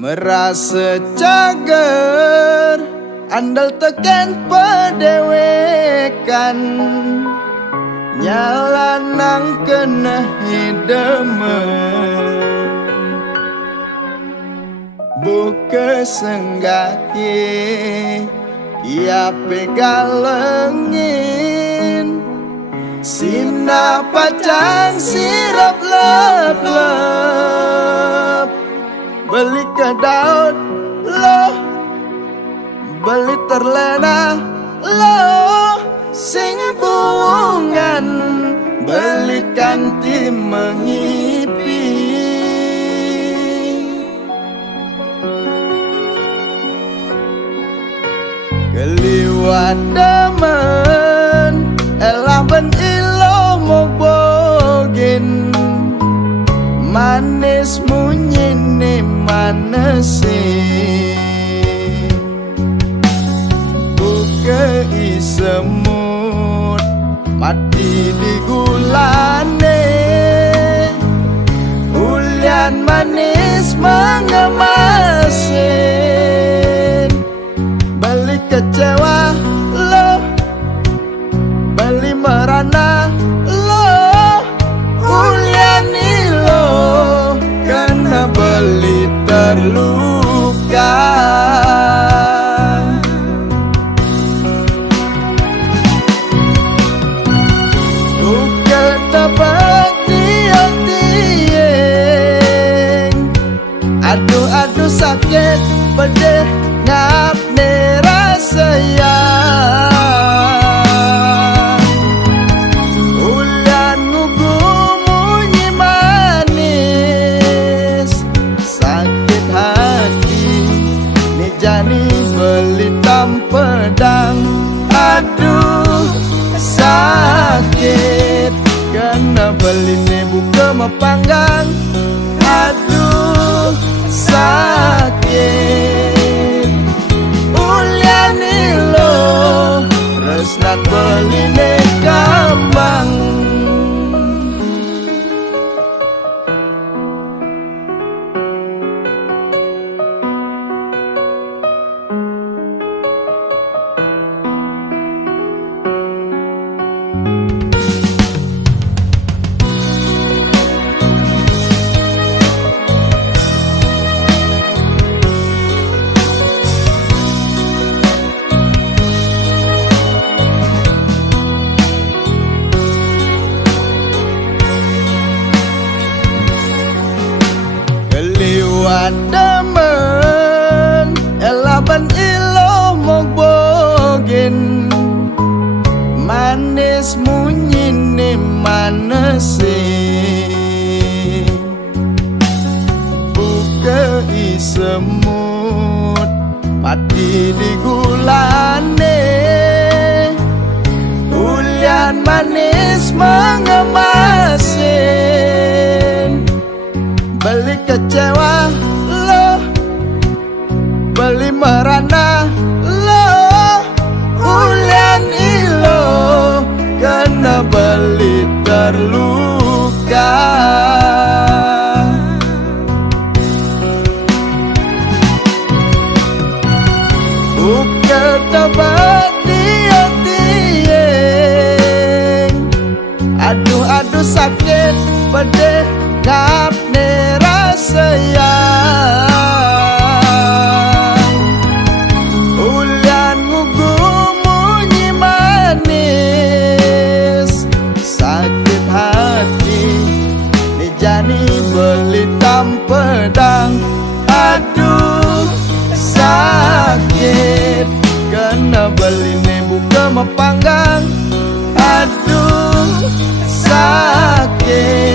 merasa cager andal tekan pedewekan nyala nang kena hidemen buka senggaki ia pegalengin sina pacang sirap lep-lep beli ke daun loh beli terlena loh sing bungan belikan tim mengipi keliwat demen elah ben ilo mogogin manis munyini manesi buka isemut mati di gulane hulian manis mengemasin balik kecewa lo balik merana lo huliani lo karena beli terluka buka dapat tiang aduh sakit pedih ngap rasa ya ulan ngugu munyi manis sakit hati ni jani beli pedang aduh sakit kena beli ni buka mepanggang aduh sakit uliani lo resnat beli ni kambang demen elaban ilo mogogin manis munyini manesi buka isemut mati di gulane hulian manis mengemasin beli kecewa lo beli merana lo ulian ilo kena beli terluka buka dapat tiang aduh sakit pedih ngap rasa yang ulian ngugu munyi manis sakit hati ni jani beli pedang aduh sakit kena beli ni buka mepanggang aduh sakit